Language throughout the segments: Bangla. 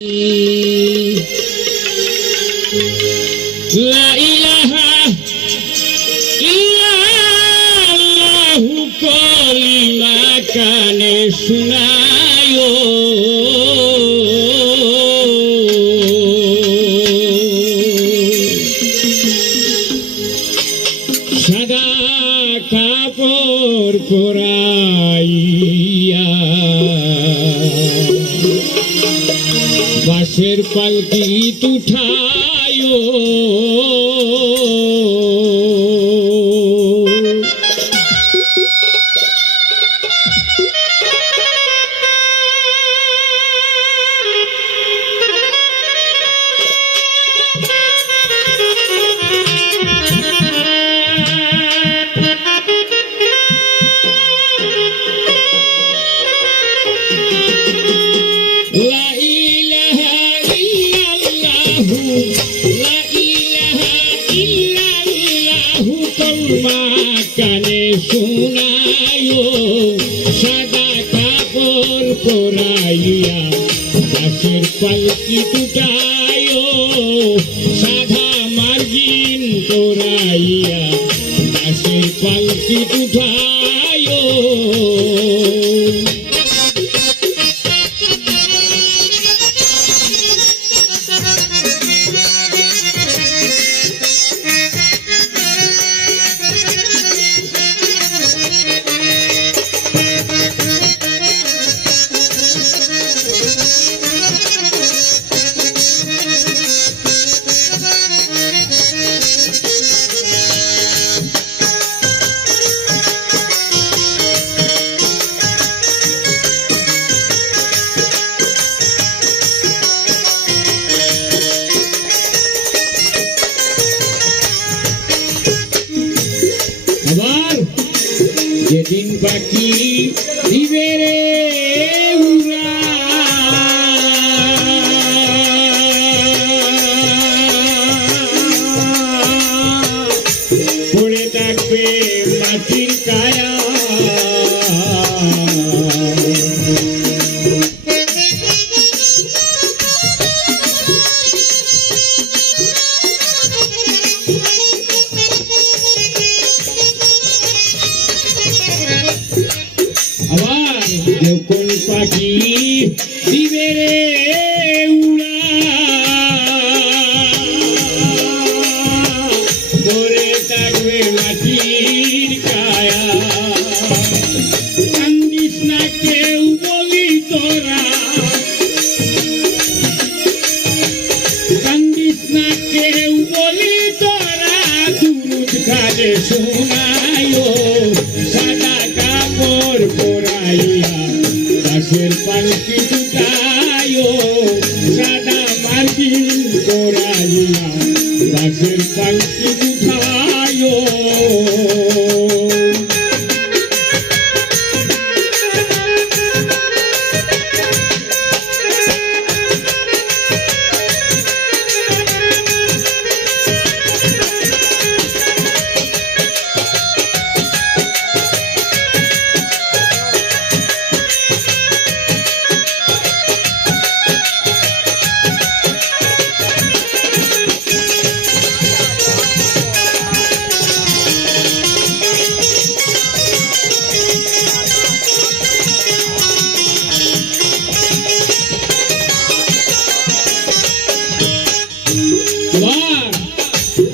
লা ইলাহা ইল্লাল্লাহু কলিমা কানে শুনায়ো সাদা কাপড় পরাইয়া বাসের পালকি তুঠায়ো। কানে শোনায়ো সাদা কাপড় পরাইয়া দাসের পালকি টুটায়ো সাদা মার্জিন পরাইয়া দাসের পালকি টুটায়ো যেদিন পাখি দিবে রে যখন পাখি দিবে রে।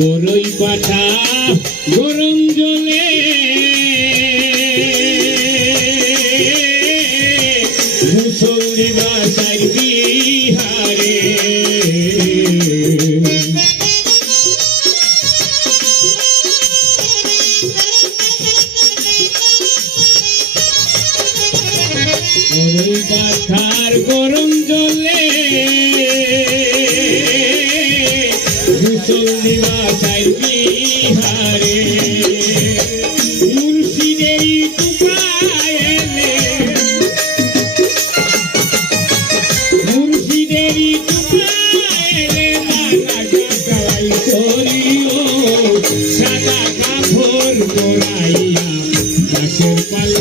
গরই পাঠা গরম জলে। মুসল্লি বাসার বিহারে। গরই পাঠার গরম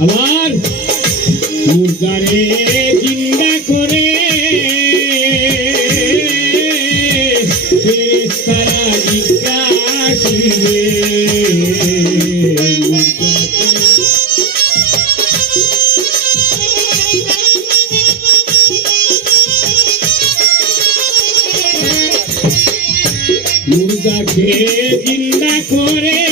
আবার মুর্দারে জিন্দা করে ফেরেশতারা জিজ্ঞাসিবে। মুর্দাকে জিন্দা করে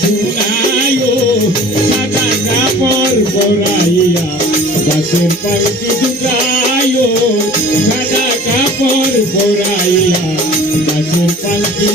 শুনায়ো সাদা কাপড় পরাইয়া দাসের পালকি দুটায়ো সাদা কাপড় পরাইয়া দাসের পালকি